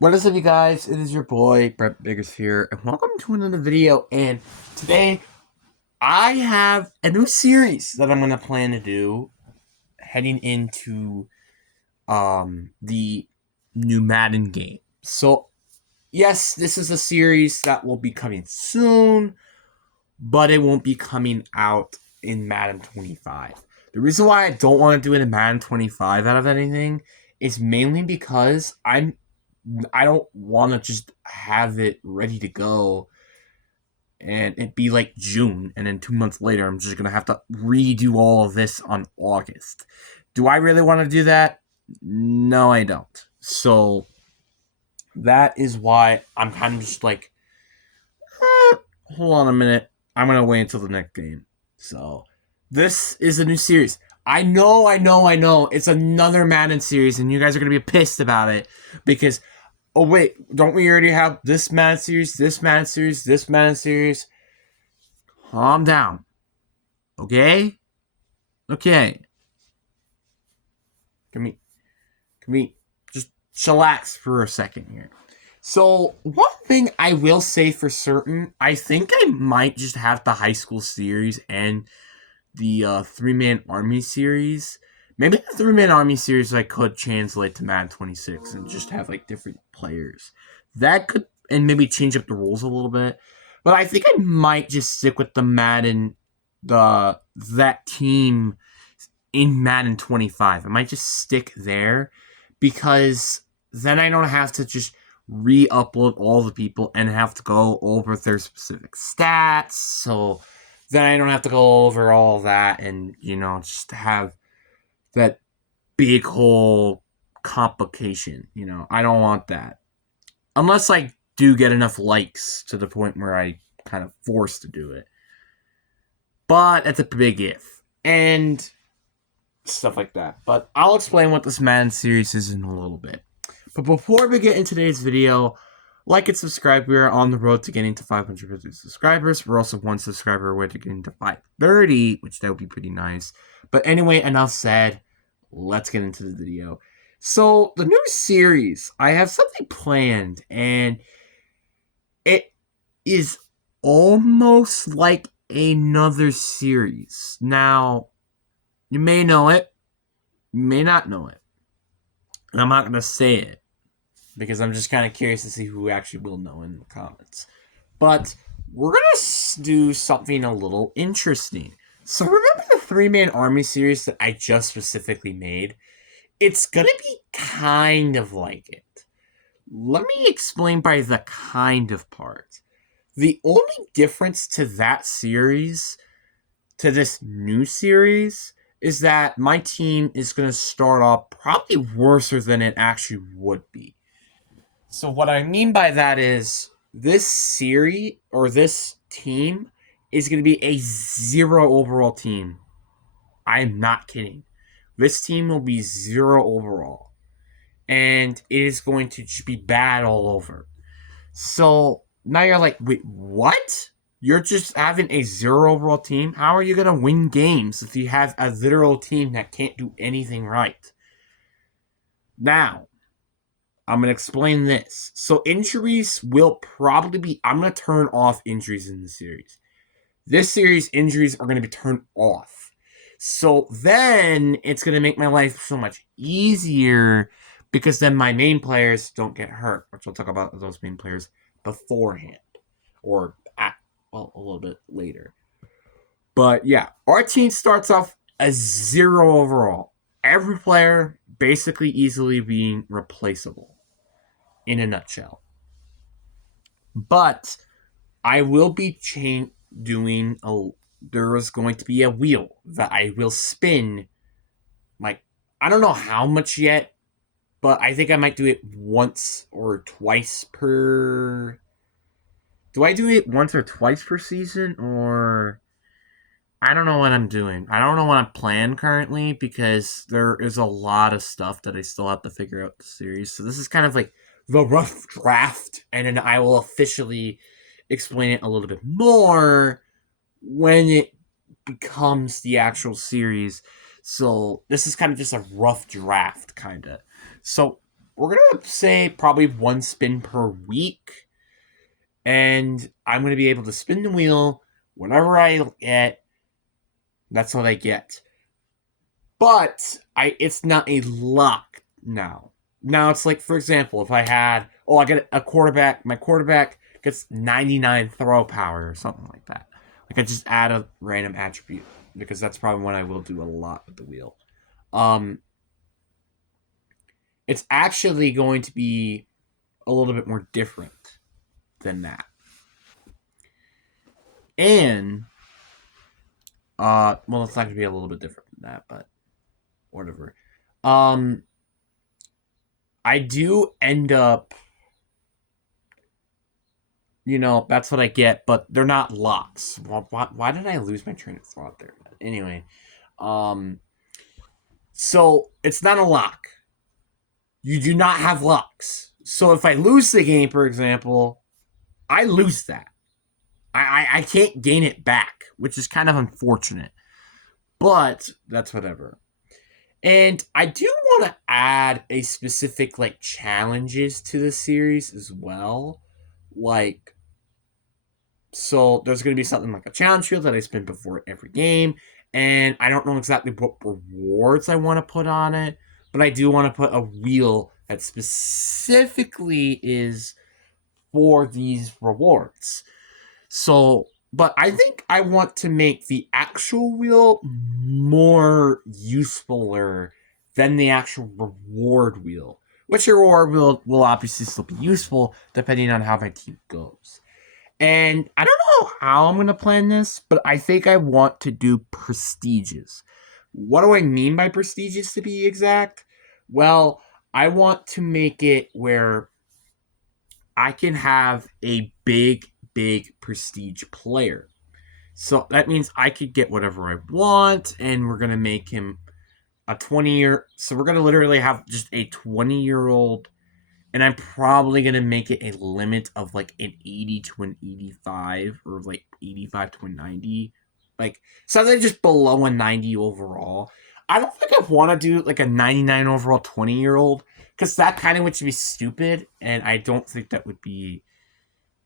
What is up, you guys? It is your boy, Brett Biggers here, and welcome to another video. And today, I have a new series that I'm going to plan to do heading into the new Madden game. So, yes, this is a series that will be coming soon, but it won't be coming out in Madden 25. The reason why I don't want to do it in Madden 25 out of anything is mainly because I don't want to just have it ready to go and it be like June, and then 2 months later, I'm just gonna have to redo all of this on August. Do I really want to do that? No, I don't. So that is why I'm kind of just like, hold on a minute. I'm gonna wait until the next game. So this is a new series. I know. It's another Madden series, and you guys are gonna be pissed about it because oh wait, don't we already have this Madden series, this Madden series, this Madden series? Calm down. Okay? Okay. Can we just chillax for a second here? So, one thing I will say for certain, I think I might just have the high school series and the three-man army series. Maybe the three-man army series I could translate to Madden 26 and just have like different players. That could, and maybe change up the rules a little bit. But I think I might just stick with the Madden, that team in Madden 25. I might just stick there because then I don't have to just re-upload all the people and have to go over their specific stats. So then I don't have to go over all that and, just have that big whole complication. I don't want that. Unless I do get enough likes to the point where I kind of forced to do it. But that's a big if. And stuff like that. But I'll explain what this Madden series is in a little bit. But before we get into today's video, like and subscribe. We are on the road to getting to 550 subscribers. We're also one subscriber away to getting to 530, which that would be pretty nice. But anyway, enough said. Let's get into the video. So, the new series, I have something planned, and it is almost like another series. Now, you may know it, you may not know it. And I'm not going to say it because I'm just kind of curious to see who actually will know in the comments. But we're going to do something a little interesting. So remember the three-man army series that I just specifically made? It's going to be kind of like it. Let me explain by the kind of part. The only difference to that series, to this new series, is that my team is going to start off probably worse than it actually would be. So what I mean by that is this series or this team is going to be a 0 overall team. I am not kidding. This team will be 0 overall. And it is going to be bad all over. So now you're like, wait, what? You're just having a 0 overall team? How are you going to win games if you have a literal team that can't do anything right? Now, I'm going to explain this. So injuries will probably be... I'm going to turn off injuries in the series. This series, injuries are going to be turned off. So then it's going to make my life so much easier because then my main players don't get hurt, which I'll talk about those main players beforehand or a little bit later. But yeah, our team starts off as 0 overall. Every player basically easily being replaceable in a nutshell. But I will be doing there is going to be a wheel that I will spin. Like, I don't know how much yet, but I think I might do it once or twice per. Do I do it once or twice per season, or I don't know what I'm doing. I don't know what I'm planning currently because there is a lot of stuff that I still have to figure out the series. So this is kind of like the rough draft, and then I will officially explain it a little bit more when it becomes the actual series. So this is kind of just a rough draft, kind of. So we're gonna say probably one spin per week, and I'm gonna be able to spin the wheel. Whatever I get, that's what I get. But it's not a lock now. Now it's like, for example, if I get a quarterback, my quarterback gets 99 throw power or something like that. Like I just add a random attribute because that's probably what I will do a lot with the wheel. It's actually going to be a little bit more different than that. And well, it's not going to be a little bit different than that, but whatever. I do end up, that's what I get, but they're not locks. Why did I lose my train of thought there? Anyway, so it's not a lock. You do not have locks. So if I lose the game, for example, I lose that. I can't gain it back, which is kind of unfortunate. But that's whatever. And I do want to add a specific like challenges to the series as well. Like, so there's going to be something like a challenge field that I spin before every game, and I don't know exactly what rewards I want to put on it, but I do want to put a wheel that specifically is for these rewards. So, but I think I want to make the actual wheel more usefuler than the actual reward wheel. Which reward wheel will obviously still be useful depending on how my team goes. And I don't know how I'm going to plan this, but I think I want to do prestiges. What do I mean by prestiges to be exact? Well, I want to make it where I can have a big prestige player. So that means I could get whatever I want, and we're going to make him a 20-year. So we're going to literally have just a 20-year-old, and I'm probably going to make it a limit of like an 80 to an 85, or like 85 to a 90. Like something just below a 90 overall. I don't think I want to do like a 99 overall 20-year-old, because that kind of would be stupid, and I don't think that would be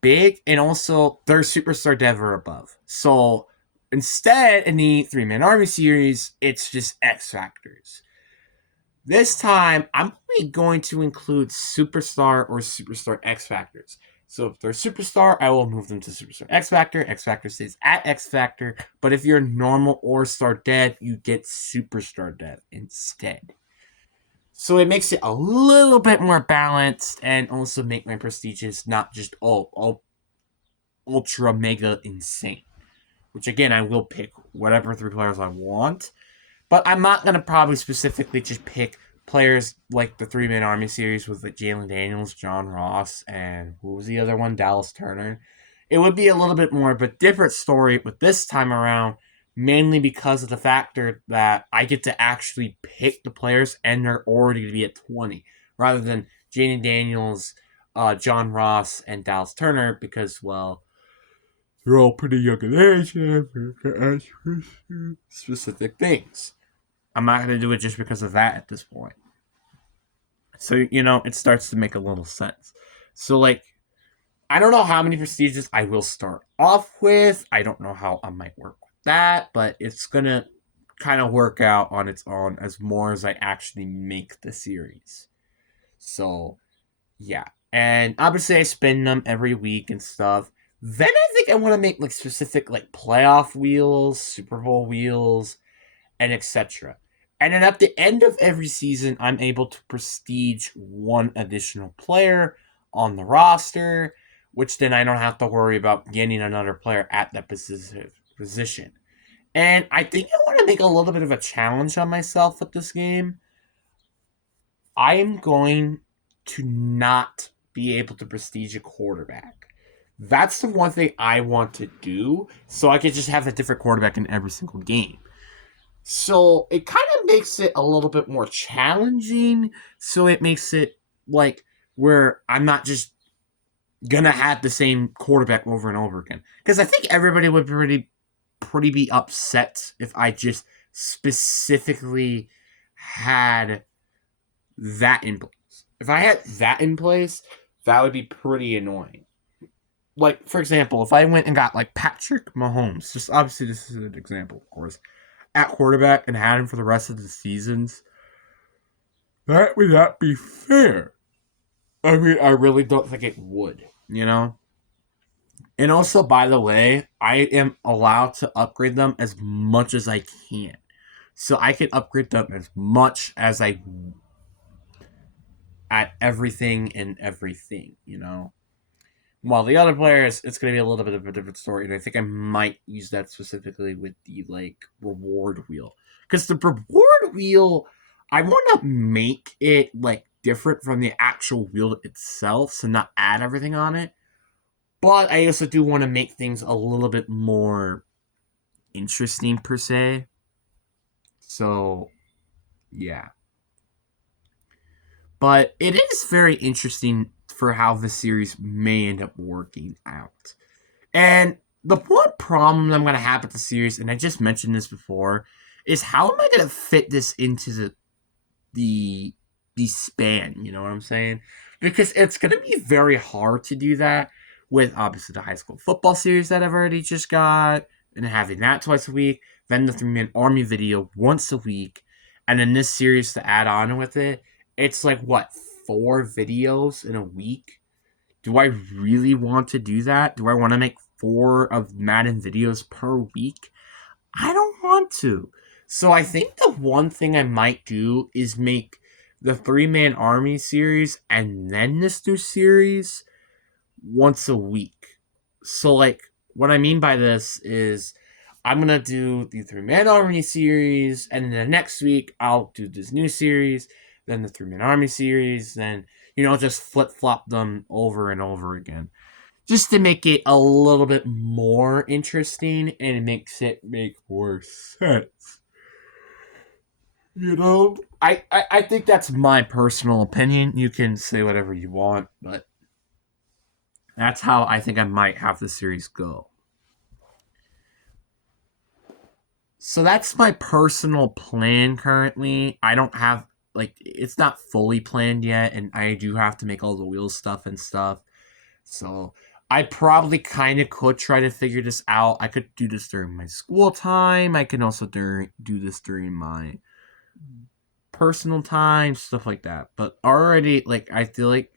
big. And also, they're superstar dev or above. So instead, in the 3-Man Army series, it's just X Factors. This time, I'm only going to include Superstar or Superstar X Factors. So if they're Superstar, I will move them to Superstar X Factor. X Factor stays at X Factor. But if you're normal or Star Dev, you get Superstar Dev instead. So it makes it a little bit more balanced, and also make my prestiges not just all ultra mega insane. Which again, I will pick whatever 3 players I want. But I'm not going to probably specifically just pick players like the 3-Man Army series with like Jalen Daniels, John Ross, and who was the other one? Dallas Turner. It would be a little bit more of a different story with this time around, mainly because of the factor that I get to actually pick the players and they're already going to be at 20, rather than Jalen Daniels, John Ross, and Dallas Turner, because, well, they're all pretty young in age and ask for specific things. I'm not going to do it just because of that at this point. So, it starts to make a little sense. So, like, I don't know how many prestiges I will start off with. I don't know how I might work with that, but it's going to kind of work out on its own as more as I actually make the series. So, yeah. And obviously, I spin them every week and stuff. Then I think I want to make, like, specific, like, playoff wheels, Super Bowl wheels, and etc. And then at the end of every season, I'm able to prestige one additional player on the roster, which then I don't have to worry about getting another player at that position. And I think I want to make a little bit of a challenge on myself with this game. I am going to not be able to prestige a quarterback. That's the one thing I want to do, so I could just have a different quarterback in every single game. So it kind of makes it a little bit more challenging. So it makes it like where I'm not just gonna have the same quarterback over and over again. Because I think everybody would pretty be upset if I just specifically had that in place. If I had that in place, that would be pretty annoying. Like, for example, if I went and got like Patrick Mahomes, just obviously this is an example, of course, at quarterback and had him for the rest of the seasons, that would not be fair. I mean, I really don't think it would, you know? And also, by the way, I am allowed to upgrade them as much as I can. So I can upgrade them as much as I at everything and everything, you know? While the other players, it's going to be a little bit of a different story. And I think I might use that specifically with the, like, reward wheel. Because the reward wheel, I want to make it, like, different from the actual wheel itself. So not add everything on it. But I also do want to make things a little bit more interesting, per se. So, yeah. But it is very interesting for how the series may end up working out. And the one problem I'm going to have with the series, and I just mentioned this before, is how am I going to fit this into the span, you know what I'm saying? Because it's going to be very hard to do that with obviously the high school football series that I've already just got, and having that twice a week, then the 3-Man Army video once a week, and then this series to add on with it. It's like, what, 4 videos in a week? Do I really want to do that? Do I want to make 4 of Madden videos per week? I don't want to. So I think the one thing I might do is make the 3-Man Army series and then this new series once a week. So, like, what I mean by this is I'm going to do the 3-Man Army series, and then the next week I'll do this new series, then the 3-Man Army series, then, you know, just flip-flop them over and over again. Just to make it a little bit more interesting, and it makes it make more sense. You know? I think that's my personal opinion. You can say whatever you want, but that's how I think I might have the series go. So that's my personal plan currently. I don't have, like, it's not fully planned yet, and I do have to make all the wheel stuff and stuff. So I probably kind of could try to figure this out. I could do this during my school time. I can also do this during my personal time, stuff like that. But already, like, I feel like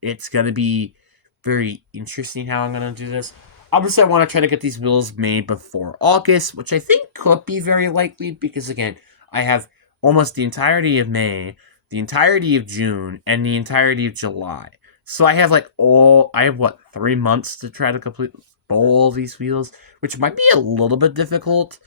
it's going to be very interesting how I'm going to do this. Obviously, I want to try to get these wheels made before August, which I think could be very likely because, again, I have almost the entirety of May, the entirety of June, and the entirety of July. So I have, like, I have, 3 months to try to complete all these wheels, which might be a little bit difficult,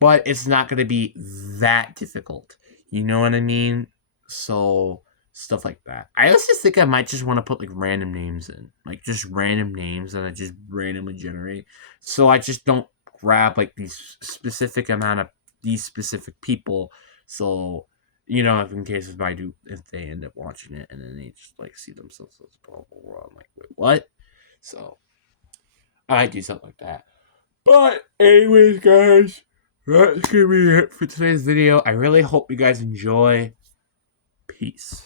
but it's not going to be that difficult. You know what I mean? So stuff like that. I also think I might just want to put like random names in, like just random names that I just randomly generate. So I just don't grab like these specific amount of these specific people. So you know, if in case if they end up watching it and then they just like see themselves as blah blah blah, I'm like, wait, what? So I might do something like that. But anyways, guys, that's gonna be it for today's video. I really hope you guys enjoy. Peace.